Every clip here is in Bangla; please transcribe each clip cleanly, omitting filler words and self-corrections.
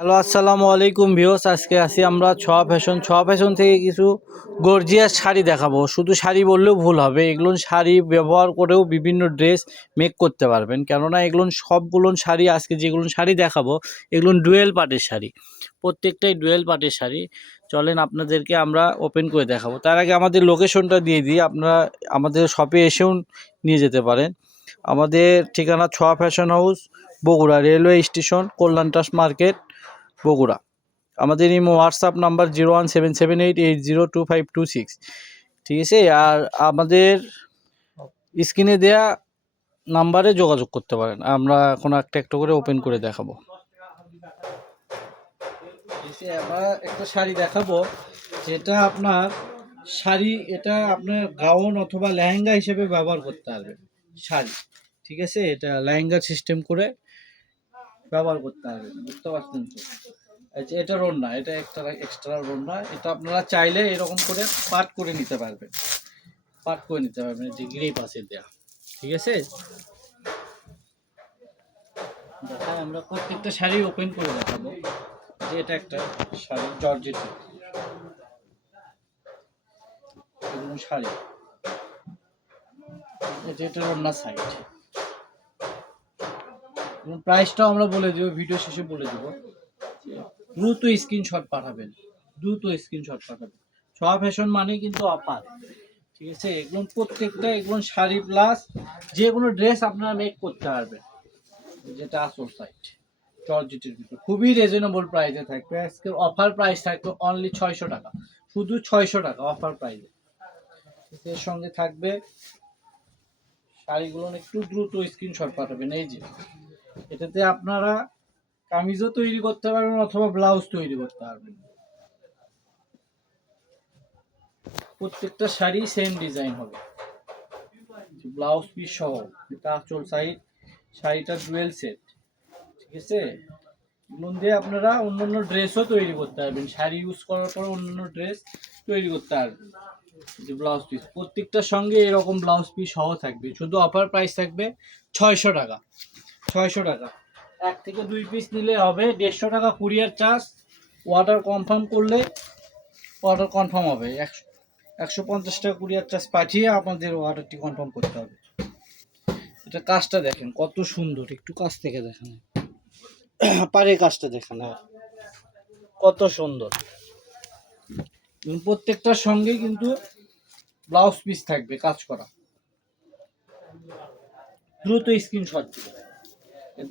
হ্যালো, আসসালামু আলাইকুম ভিউয়ার্স। আজকে আসি আমরা ছোঁয়া ফ্যাশন থেকে কিছু গর্জিয়াস শাড়ি দেখাবো। শুধু শাড়ি বললেও ভুল হবে, এগুলো শাড়ি ব্যবহার করেও বিভিন্ন ড্রেস মেক করতে পারবেন। কেননা এগুলো সবগুলো শাড়ি, আজকে যেগুলো শাড়ি দেখাবো এগুলো ডুয়েল পার্টের শাড়ি, প্রত্যেকটাই ডুয়েল পার্টের শাড়ি। চলেন আপনাদেরকে আমরা ওপেন করে দেখাবো। তার আগে আমাদের লোকেশনটা দিয়ে দিই, আপনারা আমাদের শপে এসেও নিয়ে যেতে পারেন। আমাদের ঠিকানা Chhoya fashion house, Bogura railway station, Kalyan trust market, Bogura. আমাদের এই হোয়াটসঅ্যাপ নাম্বার 0178802526, ঠিক আছে। আর আমাদের স্ক্রিনে দেয়া নাম্বারে যোগাযোগ করতে পারেন। আমরা এখন একটা একটা করে ওপেন করে দেখাবো। আমরা একটা শাড়ি দেখাবো, যেটা আপনার শাড়ি, এটা আপনার গাউন অথবা লেহেঙ্গা হিসেবে ব্যবহার করতে পারবেন শাড়ি, ঠিক আছে। এটা লেহেঙ্গা সিস্টেম করে ব্যবহার করতে পারবেন, বুঝতে পারছেন তো। আচ্ছা, এটা ওড়না, এটা একটা এক্সট্রা ওড়না। এটা আপনারা চাইলে এরকম করে পাট করে নিতে পারবেন, যে গ্রে পাশে দেয়া, ঠিক আছে। দেখা আমরা প্রত্যেকটা শাড়ি ওপেন করে দেখাবো। যে এটা একটা শাড়ি জর্জেট, এগুলো শাড়ি, এটা ওড়না সাইড। প্রাইসটাও আমরা বলে দেবো, ভিডিও শেষে বলে দেবো। দ্রুত স্ক্রিনশট পাঠাবেন, ছোঁয়া ফ্যাশন মানে কিন্তু অফার, ঠিক আছে। এগুলো প্রত্যেকটা এগুলো শাড়ি প্লাস যে কোনো ড্রেস আপনারা মেক করতে পারবেন। যেটা আসল সাইট জর্জেটের ভিতর খুবই রিজনেবল প্রাইসে থাকবে। আজকের অফার প্রাইস থাকবে অনলি 600 টাকা, শুধু 600 টাকা অফার প্রাইসে। এর সঙ্গে থাকবে শাড়িগুলো, একটু দ্রুত স্ক্রিনশট পাঠাবেন। এই যে এটাতে আপনারা কামিজও তৈরি করতে পারবেন অথবা ব্লাউজ তৈরি করতে পারবেন। প্রত্যেকটা শাড়ি সেম ডিজাইন হবে, ব্লাউজ পিস সহ। এটা আঁচল সাইড, শাড়িটা ডুয়েল সেট, ঠিক আছে। এগুলো দিয়ে আপনারা অন্যান্য ড্রেসও তৈরি করতে পারবেন, শাড়ি ইউজ করার পর অন্যান্য ড্রেস তৈরি করতে পারবেন। যে ব্লাউজ পিস প্রত্যেকটার সঙ্গে এরকম ব্লাউজ পিস সহ থাকবে। শুধু অফার প্রাইস থাকবে 600 টাকা, 600 টাকা। এক থেকে দুই পিস নিলে হবে 150 টাকা কুরিয়ার চার্জ। অর্ডার কনফার্ম করলে অর্ডার কনফার্ম হবে, 150 টাকা কুরিয়ার চার্জ পাঠিয়ে আপনাদের অর্ডারটি কনফার্ম করতে হবে। এটা কাজটা দেখেন কত সুন্দর, একটু কাছ থেকে দেখেন, পাড়ের কাজটা দেখেন কত সুন্দর। প্রত্যেকটার সঙ্গে কিন্তু ব্লাউজ পিস থাকবে কাজ করা। দ্রুত স্ক্রিনশট দিবে।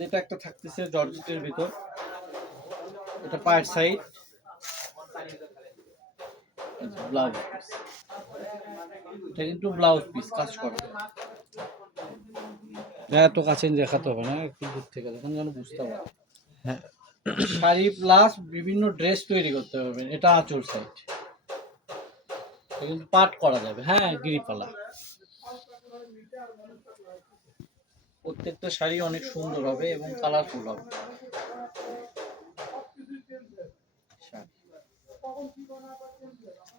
এটা একটা থাকতেছে জর্জেটের ভিতর, এটা পায়ের সাইড, ব্লাউজ পিস, এটা কিন্তু ব্লাউজ পিস কাজ করা। এত কাছে দেখাতে হবে না, একটু দূর থেকে দেখুন যেন বুঝতে পারেন। হ্যাঁ, শাড়ি প্লাস বিভিন্ন ড্রেস তৈরি করতে পারবেন। এটা আঁচল সাইড, কিন্তু পাট করা যাবে, হ্যাঁ, গিরিপালা। প্রত্যেকটা শাড়ি অনেক সুন্দর হবে এবং কালারফুল হবে।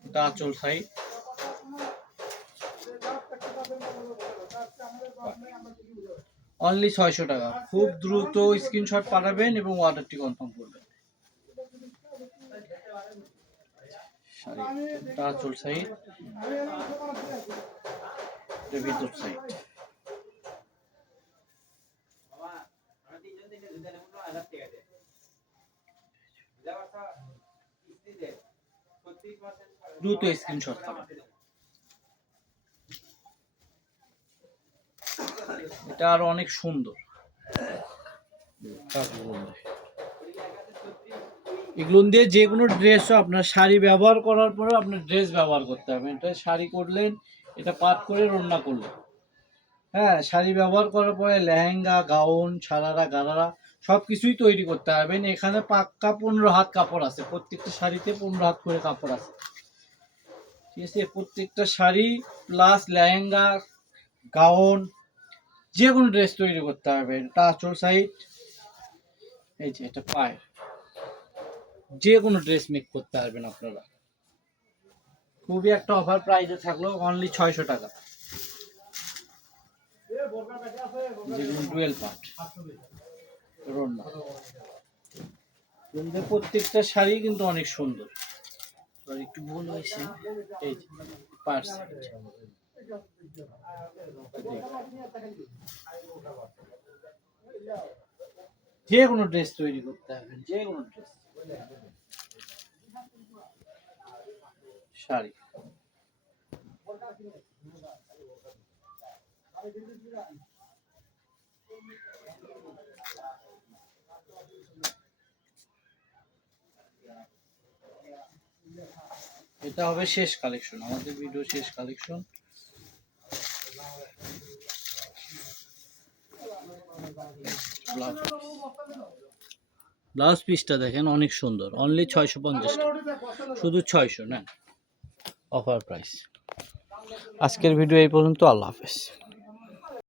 এটা আঁচল সাইড, অনলি 600 টাকা। খুব দ্রুত স্ক্রিনশট পাঠাবেন এবং অর্ডারটি কনফার্ম করবেন। এটা আঁচল সাইড, এটা ভিতর সাইড। দ্রুত স্ক্রিনশট পাঠাবেন। এটা আরো অনেক সুন্দর। এগুলো দিয়ে যে কোনো ড্রেসও আপনার শাড়ি ব্যবহার করার পরে আপনার ড্রেস ব্যবহার করতে হবে। এটা শাড়ি করলেন, এটা পাট করে রান্না করলেন, হ্যাঁ, শাড়ি ব্যবহার করার পরে লেহেঙ্গা, গাউন, সারারা, গারারা সব কিছুই তৈরি করতে পারবেন। এখানে পাক্কা 15 হাত কাপড় আছে, প্রত্যেকটা শাড়িতে 15 হাত করে কাপড় আছে, ঠিক আছে। প্রত্যেকটা শাড়ি প্লাস লেহেঙ্গা, গাউন, যে কোনো ড্রেস তৈরি করতে পারবেন। এটা আঁচল সাইড, এই যে এটা পায়, যে কোনো ড্রেস মেক করতে পারবেন আপনারা। খুবই একটা অফার প্রাইসে থাকলো, অনলি 600 টাকা। যেগুলো ডুয়েল পার্ট রোনা, কিন্তু প্রত্যেকটা শাড়ি কিন্তু অনেক সুন্দর। আর একটু ভুল হয়েছে, এই যে পার্স, যে কোনো ড্রেস তৈরি করতে হবে, যে কোনো ড্রেস শাড়ি। এটা হবে শেষ কালেকশন, আমাদের ভিডিও শেষ কালেকশন। ব্লাউজ পিসটা দেখেন অনেক সুন্দর, অনলি 650 টাকা, শুধু 600 না, অফার প্রাইস। আজকের ভিডিও এই পর্যন্ত, আল্লাহ হাফেজ।